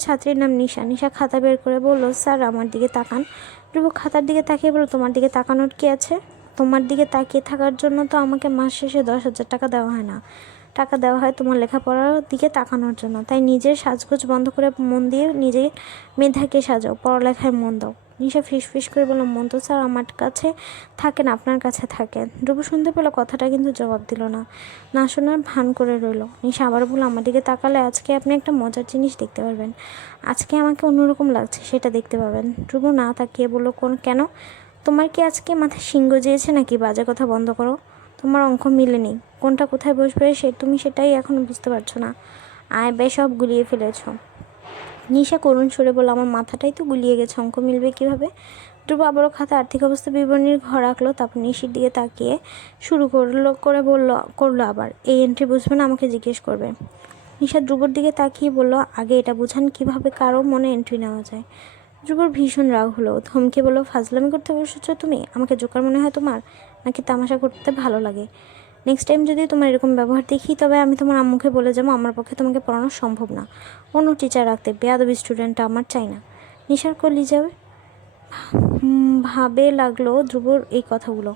ছাত্রীর নাম নিশা। নিশা খাতা বের করে বলল, স্যার আমার দিকে তাকান। ধ্রুব খাতার দিকে তাকিয়ে বলল, তোমার দিকে তাকানোর কি আছে? তোমার দিকে তাকিয়ে থাকার জন্য তো আমাকে মাস শেষে 10,000 টাকা দেওয়া হয় না। টাকা দেওয়া হয় তোমার লেখাপড়ার দিকে তাকানোর জন্য। তাই নিজের সাজগোজ বন্ধ করে মন দিয়ে নিজের মেধাকে সাজাও, পড়ালেখায় মন দাও। নিশা ফিস করে বলল, মন তো স্যার আমার কাছে থাকেন, আপনার কাছে থাকেন। ধ্রুব শুনতে পেল কথাটা, কিন্তু জবাব দিল না, না শোনার ভান করে রইল। নিশা আবার বলল, আমার দিকে তাকালে আজকে আপনি একটা মজার জিনিস দেখতে পারবেন। আজকে আমাকে অন্যরকম লাগছে, সেটা দেখতে পাবেন। ধ্রুব না তাকিয়ে বলল, কেন? তোমার কি আজকে মাথায় শিং গজিয়েছে নাকি? বাজে কথা বন্ধ করো। তোমার অঙ্ক মিলেনি, কোনটা কোথায় বসবে তুমি সেটাই এখনও বুঝতে পারছো না। আয় ব্যয় সব গুলিয়ে ফেলেছ। নিশা করুণ সুরে বলল, আমার মাথাটাই তো গুলিয়ে গেছে, অঙ্ক মিলবে কীভাবে? ধ্রুব আবারও খাতা আর্থিক অবস্থা বিবরণীর ঘর রাখলো, তারপর নিশির দিকে তাকিয়ে শুরু করলো আবার, এই এন্ট্রি বুঝবে না, আমাকে জিজ্ঞেস করবে। নিশা ধ্রুবর দিকে তাকিয়ে বলল, আগে এটা বুঝান কীভাবে কারো মনে এন্ট্রি নেওয়া যায়। ধ্রুবর ভীষণ রাগ হলো, ধমকে বলল, ফাজলামি করতে বসেছ তুমি? আমাকে জোকার মনে হয় তোমার, নাকি তামাশা করতে ভালো লাগে? নেক্সট টাইম যদি তোমার এরকম ব্যবহার দেখি, তবে আমি তোমার আম্মুকে বলে যাবো আমার পক্ষে তোমাকে পড়ানো সম্ভব না। অন্য টিচার রাখতে, বেয়াদবি স্টুডেন্টটা আমার চাই না। নিশার কলি যাবে ভাবে লাগলো ধ্রুবর এই কথাগুলো।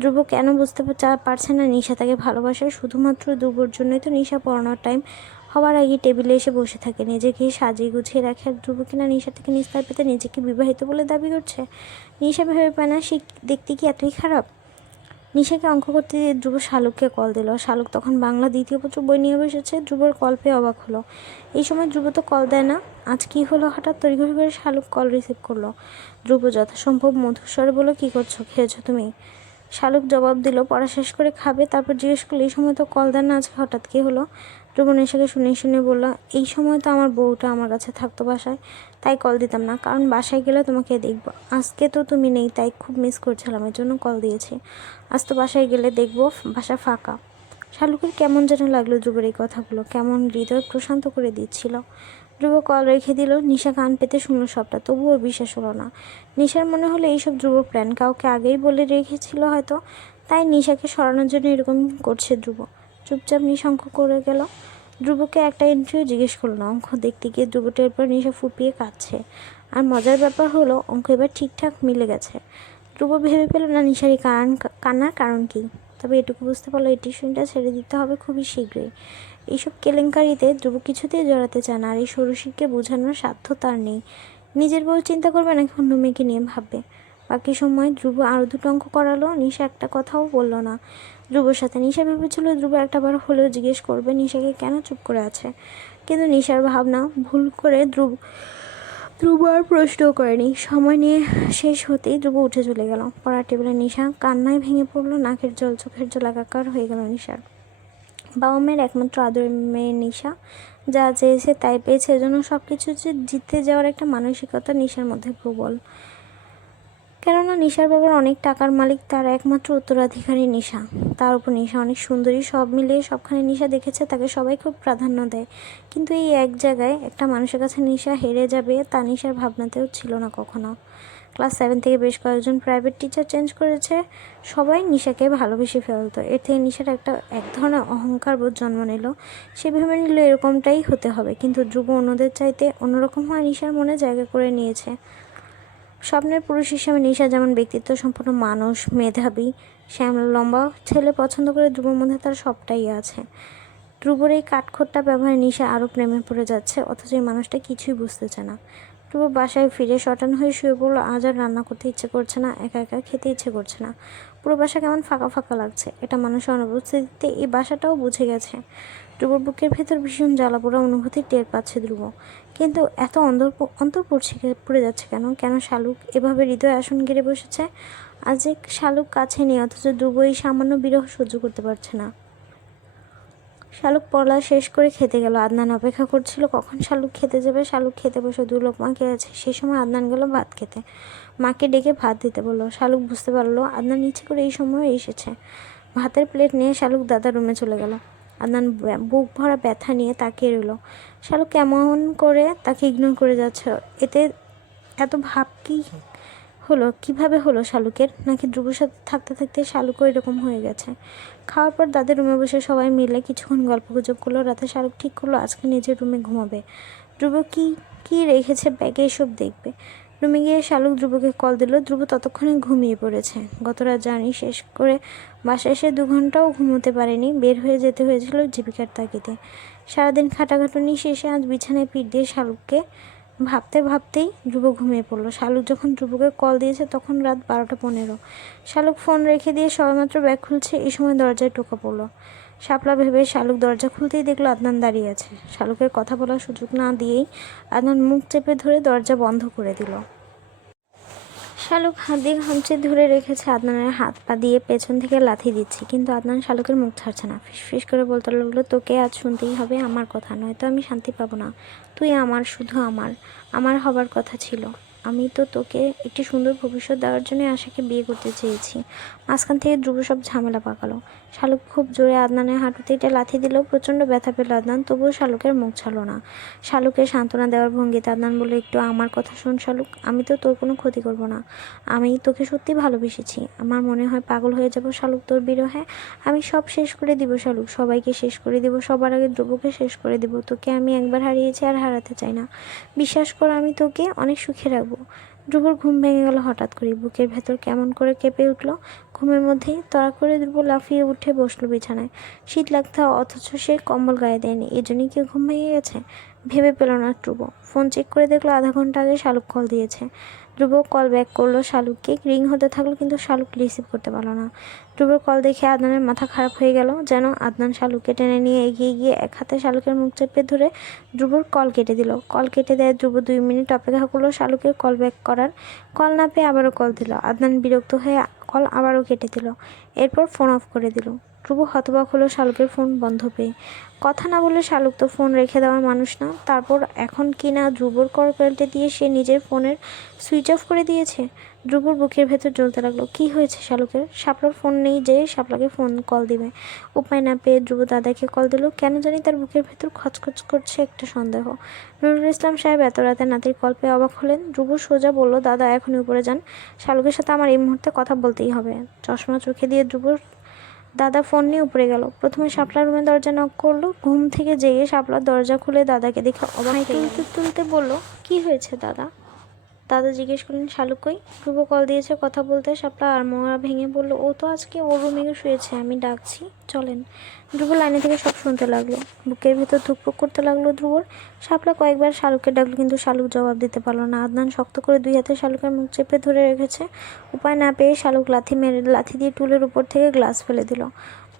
ধ্রুব কেন বুঝতে পারছে না নিশা তাকে ভালোবাসে? শুধুমাত্র ধ্রুবর জন্যই তো নিশা পড়ানোর টাইম হওয়ার আগে টেবিলে এসে বসে থাকে, নিজেকে সাজিয়ে গুছিয়ে রাখে। আর ধ্রুব কিনা নিশা থেকে নিস্তার পেতে নিজেকে বিবাহিত বলে দাবি করছে। নিশা ভেবে পায় না সে দেখতে কি এতই খারাপ? নিশাকে অঙ্ক করতে দিয়ে ধ্রুব শালুককে কল দিল। শালুক তখন বাংলা 2য় পত্র বই নিয়ে বসেছে। ধ্রুবর কল পেয়ে অবাক হলো। এই সময় ধ্রুব তো কল দেয় না, আজ কী হলো হঠাৎ? তড়িঘড়ি করে শালুক কল রিসিভ করলো। ধ্রুব যথাসম্ভব মধুস্বরে বলল, কী করছো, খেয়েছো তুমি? শালুক জবাব দিল, পড়া শেষ করে খাবে। তারপর জিজ্ঞেস করলো, এই সময় তো কল দেন না, আজকে হঠাৎ কী হলো? ধ্রুব নিশাকে শুনে শুনে বলল, এই সময় তো আমার বউটা আমার কাছে থাকতো বাসায়, তাই কল দিতাম না, কারণ বাসায় গেলে তোমাকে দেখবো। আজকে তো তুমি নেই, তাই খুব মিস করছিলাম, এর জন্য কল দিয়েছি। আজ তো বাসায় গেলে দেখবো বাসা ফাঁকা। শালুকের কেমন যেন লাগলো ধ্রুবের এই কথাগুলো, কেমন হৃদয় প্রশান্ত করে দিচ্ছিল। ধ্রুব কল রেখে দিল। নিশা কান পেতে শুনলো সবটা, তবুও বিশ্বাস হলো না। নিশার মনে হলো এইসব ধ্রুব প্ল্যান, কাউকে আগেই বলে রেখেছিল হয়তো, তাই নিশাকে সরানোর জন্য এরকম করছে ধ্রুব। চুপচাপ নিশঙ্ক করে গেল। ধ্রুবকে একটা ইন্টারভিউ জিজ্ঞেস করলো, অঙ্ক দেখতে গিয়ে ধ্রুব টের পর নিশা ফুপিয়ে কাঁদছে। আর মজার ব্যাপার হলো অঙ্ক এবার ঠিকঠাক মিলে গেছে। ধ্রুব ভেবে পেল না নিশার এই কান্নার কারণ কী। তবে এটুকু বুঝতে পারলো এই টিউশনটা ছেড়ে দিতে হবে খুবই শীঘ্রই। এইসব কেলেঙ্কারিতে ধ্রুব কিছুতেই জড়াতে চায় না, আর এই ষোড়শীকে বোঝানোর সাধ্য তার নেই। নিজের বউ চিন্তা করবে নাকি অন্য মেয়েকে নিয়ে ভাববে। বাকি সময় ধ্রুব আরও দুটো অঙ্ক করালো। নিশা একটা কথাও বলল না ধ্রুবর সাথে। নিশা ভেবেছিল ধ্রুব একটাবার হলেও জিজ্ঞেস করবে নিশাকে কেন চুপ করে আছে, কিন্তু নিশার ভাবনা ভুল করে ধ্রুব আর প্রশ্নও করেনি। সময় নিয়ে শেষ হতেই ধ্রুব উঠে চলে গেল। পড়ার টেবিলে নিশা কান্নায় ভেঙে পড়লো। নাকের জল চোখের জল একাকার হয়ে গেল নিশার। বাবা মায়ের একমাত্র আদরের মেয়ে নিশা, যা চেয়েছে তাই পেয়েছে, এজন্য সব কিছু যে জিতে যাওয়ার একটা মানসিকতা নিশার মধ্যে প্রবল। কেননা নিশার বাবার অনেক টাকার মালিক, তার একমাত্র উত্তরাধিকারী নিশা। তার উপর নিশা অনেক সুন্দরী, সব মিলিয়ে সবখানে নিশা দেখেছে তাকে সবাই খুব প্রাধান্য দেয়। কিন্তু এই এক জায়গায় একটা মানুষের কাছে নিশা হেরে যাবে তা নিশার ভাবনাতেও ছিল না কখনো। ক্লাস 7 থেকে বেশ কয়েকজন প্রাইভেট টিচার চেঞ্জ করেছে, সবাই নিশাকে ভালোবেসে ফেলতো। এর থেকে নিশার এক ধরনের অহংকার বোধ জন্ম নিল। সে ভেবে নিল এরকমটাই হতে হবে, কিন্তু ধ্রুব অন্যদের চাইতে অন্যরকম হয় নিশার মনে জায়গা করে নিয়েছে। স্বপ্নের পুরুষ হিসাবে নিশা যেমন ব্যক্তিত্ব সম্পন্ন মানুষ, মেধাবী, শ্যামলা লম্বা ছেলে পছন্দ করে, ধ্রুবর মধ্যে তার সবটাই আছে। ধ্রুবর এই কাঠখোট্টা ব্যবহারে নিশা আরও প্রেমে পড়ে যাচ্ছে, অথচ এই মানুষটা কিছুই বুঝতেছে না। ধ্রুব বাসায় ফিরে শটান হয়ে শুয়ে পড়লো। আজ আর রান্না করতে ইচ্ছে করছে না, একা একা খেতে ইচ্ছে করছে না। পুরো বাসা কেমন ফাঁকা ফাঁকা লাগছে। এটা মানুষের অনুপস্থিতিতে এই বাসাটাও বুঝে গেছে। ধ্রুবর বুকের ভেতর ভীষণ জ্বালাপোড়া অনুভূতি টের পাচ্ছে ধ্রুব, কিন্তু এত অন্তর পড়ে যাচ্ছে কেন? কেন শালুক এভাবে হৃদয় আসন ঘিরে বসেছে? আজ যে শালুক কাছে নেই, অথচ ধ্রুব এই সামান্য বিরহ সহ্য করতে পারছে না। শালুক পড়া শেষ করে খেতে গেল। আদনান অপেক্ষা করছিল কখন শালুক খেতে যাবে। শালুক খেতে বসে 2 লোক মাকে আছে। সেই সময় আদনান গেল ভাত খেতে। মাকে ডেকে ভাত দিতে বলল। শালুক বুঝতে পারলো আদনান ইচ্ছে করে এই সময় এসেছে। ভাতের প্লেট নিয়ে শালুক দাদার রুমে চলে গেল। আদনান বুক ভরা ব্যথা নিয়ে তাকিয়ে রইল। শালুক কেমন করে তাকে ইগনোর করে যাচ্ছে। এতে এত ভাব কিভাবে হলো শালুকের? নাকি ধ্রুবর সাথে থাকতে থাকতে শালুকও এরকম হয়ে গেছে? খাওয়ার পর দাদের রুমে বসে সবাই মিলে কিছুক্ষণ গল্পগুজব করলো। রাতে শালুক ঠিক করলো আজকে নিজের রুমে ঘুমাবে। ধ্রুব কি কি রেখেছে ব্যাগে এসব দেখবে। রুমে গিয়ে শালুক ধ্রুবকে কল দিল। ধ্রুব ততক্ষণে ঘুমিয়ে পড়েছে। গত রাত জার্নি শেষ করে বাসায় এসে 2 ঘন্টাও ঘুমোতে পারেনি। বের হয়ে যেতে হয়েছিল জীবিকার তাগিদে। সারাদিন খাটাখাটুনি শেষে আজ বিছানায় পিঠ দিয়ে শালুককে ভাবতে ভাবতেই ধ্রুব ঘুমিয়ে পড়লো। শালুক যখন ধ্রুবকে কল দিয়েছে তখন রাত 12টা 15। শালুক ফোন রেখে দিয়ে সবেমাত্র ব্যাগ খুলছে, এই সময় দরজায় টোকা পড়লো। শাপলা ভেবে শালুক দরজা খুলতেই দেখলো আদনান দাঁড়িয়ে আছে। শালুকের কথা বলার সুযোগ না দিয়েই আদনান মুখ চেপে ধরে দরজা বন্ধ করে দিল। শালুক হাত দিয়ে খামচে ধরে রেখেছে। আদনানের হাত পা দিয়ে পেছন থেকে লাথি দিচ্ছে, কিন্তু আদনান শালুকের মুখ ছাড়ছে না। ফিসফিস করে বলতে লাগলো, তোকে আজ শুনতেই হবে আমার কথা, নয়তো আমি শান্তি পাবো না। তুই আমার, শুধু আমার হবার কথা ছিল। আমি তো তোকে একটি সুন্দর ভবিষ্যৎ দেওয়ার জন্য আশাকে বিয়ে করতে চেয়েছি। মাঝখান থেকে ধ্রুব সব ঝামেলা পাকালো। শালুক খুব জোরে আদনানের হাঁটুতে এটা লাথি দিল। প্রচণ্ড ব্যথা পেল আদনান, তবুও শালুকের মুখ ছাড়লো না। শালুকের সান্ত্বনা দেওয়ার ভঙ্গিতে আদনান বলল, একটু আমার কথা শোন শালুক, আমি তো তোর কোনো ক্ষতি করবো না। আমি তোকে সত্যি ভালোবেসেছি। আমার মনে হয় পাগল হয়ে যাব শালুক তোর বিরহে। আমি সব শেষ করে দিব শালুক, সবাইকে শেষ করে দিব, সবার আগে ধ্রুবকে শেষ করে দিব। তোকে আমি একবার হারিয়েছি আর হারাতে চাই না। বিশ্বাস কর আমি তোকে অনেক সুখে রাখবো। ধ্রুবর ঘুম ভেঙে গেল হঠাৎ করে। বুকের ভেতর কেমন করে কেঁপে উঠল। ঘুমের মধ্যেই তড়া করে ধ্রুব লাফিয়ে উঠে বসলো বিছানায়। শীত লাগতে অথচ সে কম্বল গায়ে দেয়নি। এজন্যই কি ঘুম ভেঙে গেছে? ভেবে পেল না ধ্রুব। ফোন চেক করে দেখলো আধা ঘন্টা আগে শালুক কল দিয়েছে। ধ্রুব কল ব্যাক করলো শালুককে। রিং হতে থাকলো, কিন্তু শালুক রিসিভ করতে পারলো না। ধ্রুবর কল দেখে আদনানের মাথা খারাপ হয়ে গেল। যেন আদনান শালুককে টেনে নিয়ে এগিয়ে গিয়ে এক হাতে শালুকের মুখ চেপে ধরে ধ্রুবর কল কেটে দিল। কল কেটে দেয় ধ্রুব 2 মিনিট অপেক্ষা করলো শালুকের কল ব্যাক করার। কল না পেয়ে আবারও কল দিল। আদনান বিরক্ত হয়ে কল আবারও কেটে দিল। এরপর ফোন অফ করে দিল। ধ্রুব হতবাক হলো শালুকের ফোন বন্ধ পেয়ে। কথা না বলে শালুক তো ফোন রেখে দেওয়ার মানুষ না। তারপর এখন কি না ধ্রুবর কল কেটে দিয়ে সে নিজের ফোনের সুইচ অফ করে দিয়েছে। ধ্রুবর বুকের ভেতর জ্বলতে লাগলো। কি হয়েছে শালুকের? শাপলার ফোন নেই যে শাপলাকে ফোন কল দিবে। উপায় না পেয়ে ধ্রুব দাদাকে কল দিল। কেন জানি তার বুকের ভেতর খচখচ করছে একটা সন্দেহ। নুরুল ইসলাম সাহেব এত রাতে নাতির কল পেয়ে অবাক হলেন। ধ্রুব সোজা বলল, দাদা এখনই উপরে যান, শালুকের সাথে আমার এই মুহূর্তে কথা বলতেই হবে। চশমা চোখে দিয়ে ধ্রুবর দাদা ফোন নিয়ে উপরে গেল। প্রথমে শাপলার রুমে দরজা নক করলো। ঘুম থেকে জেগে শাপলার দরজা খুলে দাদাকে দেখে অবাক তুলতে তুলতে বলল, কি হয়েছে দাদা? দাদা জিজ্ঞেস করলেন, শালুক কই? ধ্রুব কল দিয়েছে কথা বলতে। শাপলা আড়মোড়া ভেঙে বলল, ও তো আজকে ওর রুমে শুয়েছে, আমি ডাকছি, চলেন। ধ্রুব লাইনে থেকে সব শুনতে লাগলো। বুকের ভেতর ধুকপুক করতে লাগলো ধ্রুবর। শাপলা কয়েকবার শালুককে ডাকলো, কিন্তু শালুক জবাব দিতে পারলো না। আদনান শক্ত করে 2 হাতে শালুকের মুখ চেপে ধরে রেখেছে। উপায় না পেয়ে শালুক লাথি দিয়ে টুলের উপর থেকে গ্লাস ফেলে দিল।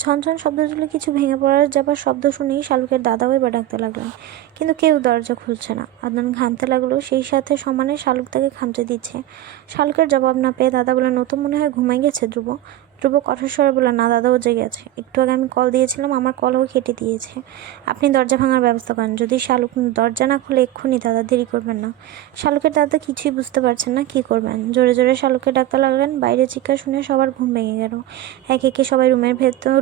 ঝনঝন শব্দ তুলে কিছু ভেঙে পড়ার যাবার শব্দ শুনেই শালুকের দাদাও এবার ডাকতে লাগলেন, কিন্তু কেউ দরজা খুলছে না। আদনান ঘামতে লাগলো, সেই সাথে সমানে শালুক তাকে খামচে দিচ্ছে। শালুকের জবাব না পেয়ে দাদা বলে, নতুন মনে হয় ঘুমাই গেছে ধ্রুব। ধ্রুব কঠোর স্বরে বলে, না দাদাও জেগে আছে, একটু আগে আমি কল দিয়েছিলাম, আমার কলও কেটে দিয়েছে। আপনি দরজা ভাঙার ব্যবস্থা করেন, যদি শালুক দরজা না খুলে এক্ষুনি, দাদা দেরি করবেন না। শালুকের দাদা কিছুই বুঝতে পারছেন না কি করবেন। জোরে জোরে শালুককে ডাকতে লাগলেন। বাইরে চিৎকার শুনে সবার ঘুম ভেঙে গেল। একে একে সবাই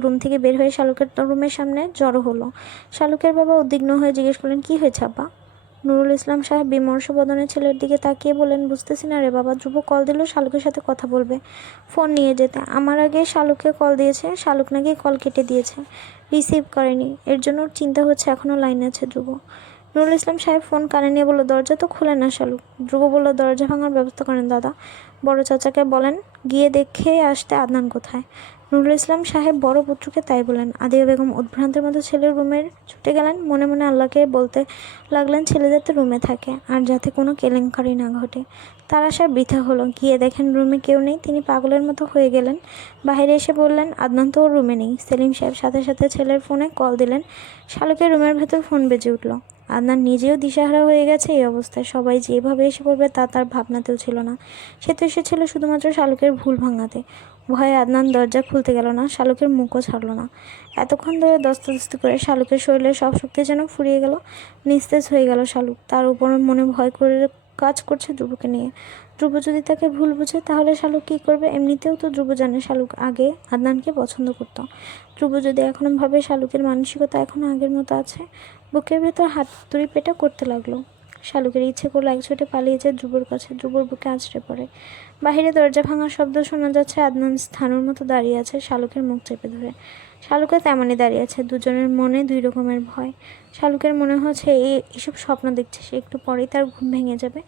রুম থেকে বের হয়ে শালুকের রুমের সামনে জড়ো হলো। শালুকের বাবা উদ্বিগ্ন হয়ে জিজ্ঞেস করলেন, কি হয়েছে আব্বা? নুরুল ইসলাম সাহেব বিমর্ষ বদনে ছেলের দিকে তাকিয়ে বলেন, বুঝতেছি না রে বাবা, ধ্রুব কল দিল শালুকের সাথে কথা বলবে, ফোন নিয়ে যেতে। আমার আগে শালুককে কল দিয়েছে, শালুক নাকি কল কেটে দিয়েছে, রিসিভ করেনি, এর জন্য চিন্তা হচ্ছে এখনও লাইনে আছে ধ্রুব। নুরুল ইসলাম সাহেব ফোন কানে নিয়ে বলল, দরজা তো খুলে না শালুক। ধ্রুব বলল, দরজা ভাঙার ব্যবস্থা করেন দাদা, বড় চাচাকে বলেন গিয়ে দেখে আসতে আদনান কোথায়। নুরুল ইসলাম সাহেব বড় পুত্রকে তাই বলেন। আদিয়া বেগম উদ্ভ্রান্তের মতো ছেলের রুমের ছুটে গেলেন। মনে মনে আল্লাহকে বলতে লাগলেন ছেলে যাতে রুমে থাকে আর যাতে কোনো কেলেঙ্কারি না ঘটে। তার আশা বৃথা হলো। গিয়ে দেখেন রুমে কেউ নেই। তিনি পাগলের মতো হয়ে গেলেন। বাইরে এসে বললেন, আদনান তো ওর রুমে নেই। সেলিম সাহেব সাথে সাথে ছেলের ফোনে কল দিলেন। শালুকের রুমের ভেতর ফোন বেজে উঠল। আদনান নিজেও দিশাহারা হয়ে গেছে। এই অবস্থায় সবাই যেভাবে এসে পড়বে তা তার ভাবনাতেও ছিল না। সে তো এসেছিল শুধুমাত্র শালুকের ভুল ভাঙাতে। ভয়ে আদনান দরজা খুলতে গেল না, শালুকের মুখও ছাড়ল না। এতক্ষণ ধরে দস্তাদস্তি করে শালুকের শরীরের সব শক্তি যেন ফুরিয়ে গেল। নিস্তেজ হয়ে গেল শালুক। তার উপর মনে ভয় করে কাজ করছে ধ্রুবকে নিয়ে। ধ্রুব যদি তাকে ভুল বুঝে তাহলে শালুক কী করবে? এমনিতেও তো ধ্রুব জানে শালুক আগে আদনানকে পছন্দ করত। ধ্রুব যদি এখনও ভাবে শালুকের মানসিকতা এখনও আগের মতো আছে, বুকের ভেতর হাত তুড়ি পেটা করতে লাগলো। শালুকের ইচ্ছে করলো এক ছুটে পালিয়ে যায় ধ্রুবর কাছে, ধ্রুবর বুকে আছড়ে পড়ে। বাহিরে দরজা ভাঙার শব্দ শোনা যাচ্ছে। আদনান স্থানুর মতো দাঁড়িয়ে আছে, শালুকের মুখ চেপে ধরে। শালুকে তেমনই দাঁড়িয়ে আছে। দুজনের মনে 2 রকমের ভয়। শালুকের মনে হচ্ছে এসব স্বপ্ন দেখছে সে, একটু পরেই তার ঘুম ভেঙে যাবে।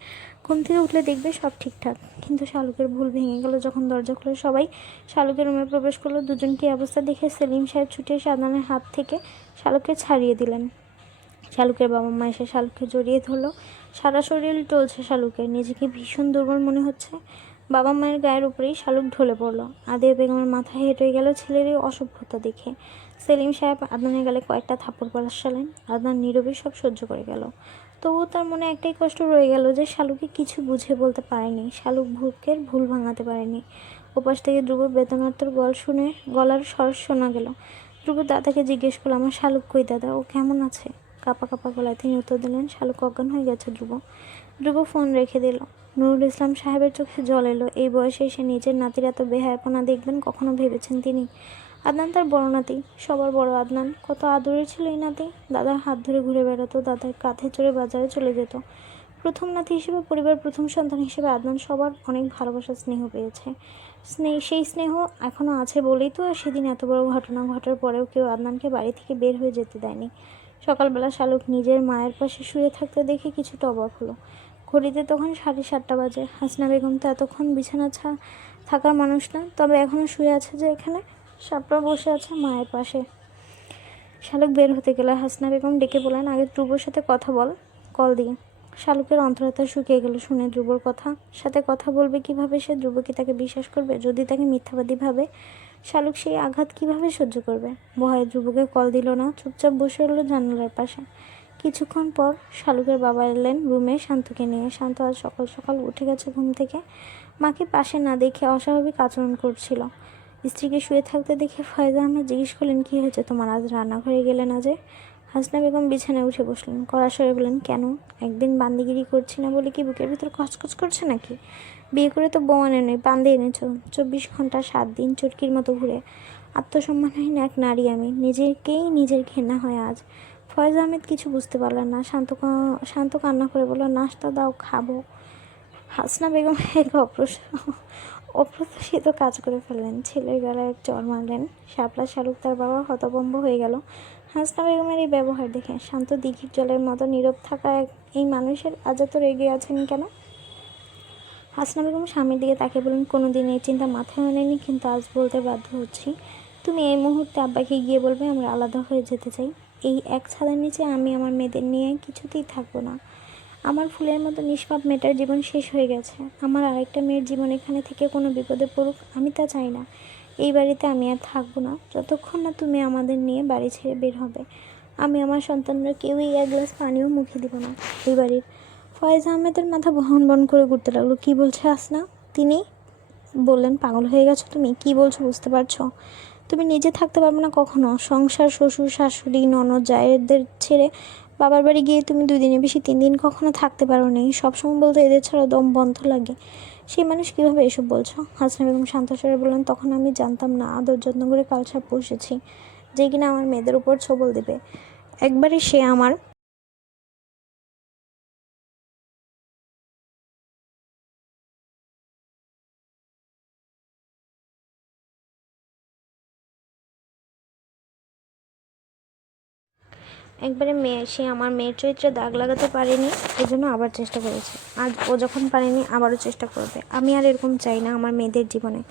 ঘুম থেকে উঠলে দেখবে সব ঠিকঠাক। কিন্তু শালুকের ভুল ভেঙে গেল যখন দরজা খুলে সবাই শালুকের রুমে প্রবেশ করলো। দুজনকে অবস্থা দেখে সেলিম সাহেব ছুটে এসে আদনানের হাত থেকে শালুককে ছাড়িয়ে দিলেন। শালুকের বাবা মা এসে শালুককে জড়িয়ে ধরলো। সারা শরীর টলছে শালুকের, নিজেকে ভীষণ দুর্বল মনে হচ্ছে। বাবা মায়ের গায়ের উপরেই শালুক ঢলে পড়লো। আদিয়া বেগমের মাথা হেঁট হয়ে গেল ছেলেরই অসভ্যতা দেখে। সেলিম সাহেব আদনানের গালে কয়েকটা থাপ্পড় বসালেন। আদনান নীরবে সব সহ্য করে গেল। তবুও তার মনে একটাই কষ্ট রয়ে গেল যে শালুকে কিছু বুঝে বলতে পারেনি, শালুক বুকের ভুল ভাঙাতে পারেনি। ওপাশ থেকে ধ্রুব বেদনার্তর গলার স্বর শোনা গেল। ধ্রুব দাদাকে জিজ্ঞেস করলো, আমার শালুক কই দাদা, ও কেমন আছে? কাঁপা কাঁপা গলায় তিনি উত্তর দিলেন, শালুক অজ্ঞান হয়ে গেছে ধ্রুব। ধ্রুব ফোন রেখে দিল। নুরুল ইসলাম সাহেবের চোখে জল এলো। এই বয়সে এসে নিজের নাতির এত বেহায়াপনা দেখবেন কখনো ভেবেছেন তিনি? আদনান তার বড় নাতি, সবার বড় আদনান। কত আদরের ছিল এই নাতি। দাদার হাত ধরে ঘুরে বেড়াতো, দাদার কাঁধে চড়ে বাজারে চলে যেত। প্রথম নাতি হিসেবে, পরিবার প্রথম সন্তান হিসেবে আদনান সবার অনেক ভালোবাসা স্নেহ পেয়েছে। সেই স্নেহ এখনও আছে বলেই তো সেদিন এত বড় ঘটনা ঘটার পরেও কেউ আদনানকে বাড়ি থেকে বের হয়ে যেতে দেয়নি। সকালবেলা শালুক নিজের মায়ের পাশে শুয়ে থাকতে দেখে কিছুটা অবাক হলো। ঘড়িতে তখন 7:30 বাজে। হাসনা বেগম তো এতক্ষণ বিছানা থাকার মানুষ না, তবে এখনও শুয়ে আছে যে এখানে? শাপলা বসে আছে মায়ের পাশে। শালুক বের হতে গেলে হাসনা বেগম ডেকে বলেন, আগে ধ্রুবর সাথে কথা বল, কল দিয়ে। শালুকের অন্তরাত্মা শুকিয়ে গেল শুনে ধ্রুবর সাথে কথা বলবে কিভাবে সে? ধ্রুব কি তাকে বিশ্বাস করবে? যদি তাকে মিথ্যাবাদী ভাবে, শালুক সেই আঘাত কিভাবে সহ্য করবে? ভয়ে ধ্রুবকে কল দিল না, চুপচাপ বসে রইল জানালার পাশে। কিছুক্ষণ পর শালুকের বাবা এলেন রুমে শান্তকে নিয়ে। শান্ত আজ সকাল সকাল উঠে গেছে ঘুম থেকে। মাকে পাশে না দেখে অস্বাভাবিক আচরণ করছিল। স্ত্রীকে শুয়ে থাকতে দেখে ফয়েজ আহমেদ জিজ্ঞেস করলেন, কী হয়েছে তোমার, আজ রান্নাঘরে গেলে না যে? হাসনা বেগম বিছানায় উঠে বসলেন, কড়া স্বরে বললেন, কেন? একদিন বান্দিগিরি করছি না বলে কি বুকের ভিতর খচখচ করছে নাকি? বিয়ে করে তো বউ আনে নয়, বান্দি এনেছো। 24 ঘন্টা 7 দিন চুটকির মতো ঘুরে আত্মসম্মানহীন এক নারী আমি, নিজেকেই নিজের ঘেন্না হয় আজ। ফয়েজ আহমেদ কিছু বুঝতে পারলেন না, শান্ত কান্না করে বলল, নাশতা দাও, খাবো। হাসনা বেগম এক অপ্রত্যাশিত কাজ করে ফেললেন, ছেলের গলায় এক চড় মারলেন। শাপলা শালুক তার বাবা হতভম্ব হয়ে গেল হাসনা বেগমের এই ব্যবহার দেখে। শান্ত দিঘির জলের মতো নীরব থাকা এই মানুষের আজ এত রেগে আছেন কেন? হাসনা বেগম স্বামীর দিকে তাকিয়ে বলেন, কোনোদিন এই চিন্তা মাথায় আনেনি, কিন্তু আজ বলতে বাধ্য হচ্ছি। তুমি এই মুহূর্তে আব্বাকে গিয়ে বলবে আমরা আলাদা হয়ে যেতে চাই। এই এক ছাদের নিচে আমি আমার মেয়েদের নিয়ে কিছুতেই থাকবো না। আমার ফুলের মতো নিষ্পাপ মেয়েটার জীবন শেষ হয়ে গেছে। আমার আরেকটা মেয়ের জীবন এখানে থেকে কোনো বিপদে পড়ুক, আমি তা চাই না। এই বাড়িতে আমি আর থাকবো না যতক্ষণ না তুমি আমাদের নিয়ে বাড়ি ছেড়ে বের হবে। আমি আমার সন্তানরা কেউই এক গ্লাস পানিও মুখে দিব না এই বাড়ির। ফয়েজ আহমেদের মাথা বহন বন করে ঘুরতে লাগলো। কী বলছে হাসনা? তিনি বললেন, পাগল হয়ে গেছো তুমি? কি বলছো বুঝতে পারছো? তুমি নিজে থাকতে পারবে না কখনো। সংসার, শ্বশুর শাশুড়ি ননদ জায়েরদের ছেড়ে বাবার বাড়ি গিয়ে তুমি 2 দিনের বেশি 3 দিন কখনো থাকতে পারো নি। সবসময় বলতো এদের ছাড়া দম বন্ধ লাগে। সেই মানুষ কীভাবে এসব বলছো? হাসনা বেগম শান্ত স্বরে বললেন, তখন আমি জানতাম না আদর যত্ন করে কালসাপ পুষেছি, যে কিনা আমার মেয়েদের উপর ছবল দেবে। একবারে সে আমার সে আমার মেয়ের চরিত্রে দাগ লাগাতে পারেনি, এজন্য আবার চেষ্টা করেছে। আজ ও যখন পারেনি, আবারও চেষ্টা করবে। আমি আর এরকম চাই না আমার মেয়েদের জীবনে।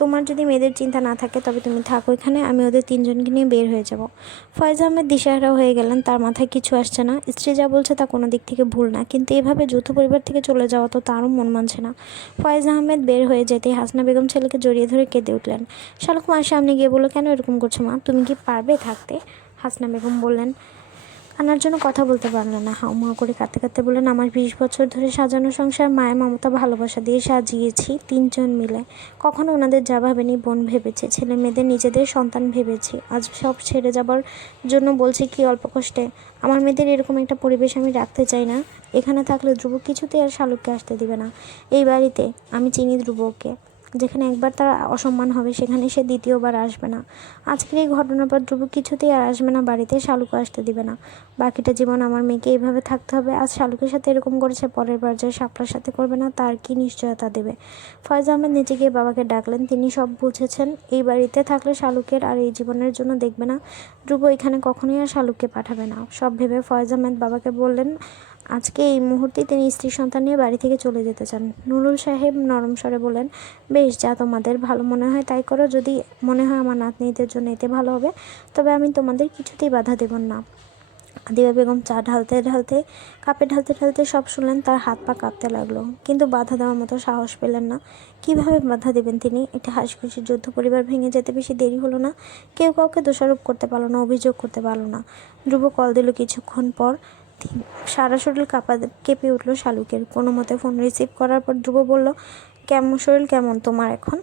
তোমার যদি মেয়েদের চিন্তা না থাকে তবে তুমি থাকো এখানে, আমি ওদের 3জনকে নিয়ে বের হয়ে যাব। ফয়েজ আহমেদ দিশেহারা হয়ে গেলেন, তার মাথায় কিছু আসছে না। স্ত্রী যা বলছে তা কোনো দিক থেকে ভুল না, কিন্তু এভাবে যৌথ পরিবার থেকে চলে যাওয়া তো তারও মন মানছে না। ফয়েজ আহমেদ বের হয়ে যেতেই হাসনা বেগম ছেলেকে জড়িয়ে ধরে কেঁদে উঠলেন। শালুক মার সামনে গিয়ে বলল, কেন এরকম করছো মা? তুমি কি পারবে থাকতে? হাসনা বেগম বললেন, কান্নার জন্য কথা বলতে পারলেন না, হাউমাউ করে কাঁদতে কাঁদতে বললেন, আমার 20 বছর ধরে সাজানো সংসার মায়া মমতা ভালোবাসা দিয়ে সাজিয়েছি 3জন মিলে। কখনো ওনাদের যা ভাবেনি বোন ভেবেছি, ছেলে মেয়েদের নিজেদের সন্তান ভেবেছি। আজ সব ছেড়ে যাবার জন্য বলছি কি অল্প কষ্টে। আমার মেয়েদের এরকম একটা পরিবেশ আমি রাখতে চাই না। এখানে থাকলে ধ্রুব কিছুতেই আর শালুককে আসতে দিবে না এই বাড়িতে। আমি চিনি ধ্রুবকে, যেখানে একবার তার অসম্মান হবে সেখানে সে দ্বিতীয়বার আসবে না। আজকের এই ঘটনার পর ধ্রুব কিছুতেই আর আসবে না বাড়িতে, শালুকও আসতে দিবে না। বাকিটা জীবন আমার মেয়েকে এইভাবে থাকতে হবে। আজ শালুকের সাথে এরকম করেছে, পরের বার যে শাপলার সাথে করবে না তার কি নিশ্চয়তা দেবে? ফয়েজ আহমেদ নিচে গিয়ে বাবাকে ডাকলেন। তিনি সব বুঝেছেন। এই বাড়িতে থাকলে শালুকের আর এই জীবনের জন্য দেখবে না। ধ্রুব এখানে কখনোই আর শালুককে পাঠাবে না। সব ভেবে ফয়েজ আহমেদ বাবাকে বললেন আজকে এই মুহূর্তে তিনি স্ত্রী সন্তান নিয়ে বাড়ি থেকে চলে যেতে চান। নুরুল সাহেব নরম স্বরে বলেন, বেশ, যা তোমাদের ভালো মনে হয় তাই করো। যদি মনে হয় আমার নাতনিদের জন্য এতে ভালো হবে, তবে আমি তোমাদের কিছুতেই বাধা দেব না। আদিবা বেগম চা কাপে ঢালতে সব শুনলেন। তার হাত পা কাঁপতে লাগলো, কিন্তু বাধা দেওয়ার মতো সাহস পেলেন না। কিভাবে বাধা দেবেন তিনি? এটা হাসিখুশি যৌথ পরিবার ভেঙে যেতে বেশি দেরি হলো না। কেউ কাউকে দোষারোপ করতে পারলো না, অভিযোগ করতে পারলো না। ধ্রুব কল দিল কিছুক্ষণ পর। সারা শরীর কেঁপে উঠল শালুকের। কোনো মতে ফোন রিসিভ করার পর ধ্রুব বলল, শরীর কেমন তোমার এখন?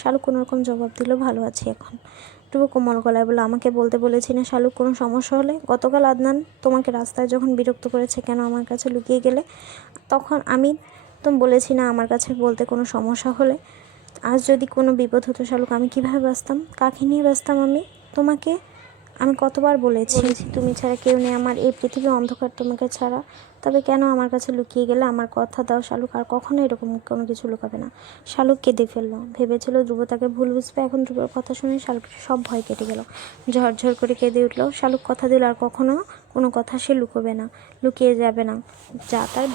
শালুক কোনোরকম জবাব দিল, ভালো আছি এখন। ধ্রুব কোমল গলায় বলল, আমাকে বলতে বলেছি না শালুক কোনো সমস্যা হলে? গতকাল আদনান তোমাকে রাস্তায় যখন বিরক্ত করেছে, কেন আমার কাছে লুকিয়ে গেলে? তখন আমি তো বলেছি না আমার কাছে বলতে কোনো সমস্যা হলে? আজ যদি কোনো বিপদ হতো শালুক, আমি কিভাবে বাঁচতাম? কাকে নিয়ে বাঁচতাম আমি? তোমাকে আমি কতবার বলেছি তুমি ছাড়া কেউ নেই আমার, এই পৃথিবী অন্ধকার তোমাকে ছাড়া। তবে কেন আমার কাছে লুকিয়ে গেলে? আমার কথা দাও শালুক, আর কখনো এরকম কোনো কিছু লুকাবে না। শালুক কেঁদে ফেললো। ভেবেছিল ধ্রুব তাকে ভুল বুঝবে। এখন ধ্রুবের কথা শুনে শালুকের সব ভয় কেটে গেল। ঝরঝর করে কেঁদে উঠলো। শালুক কথা দিল আর কখনো কোনো কথা সে লুকিয়ে যাবে না, যা তার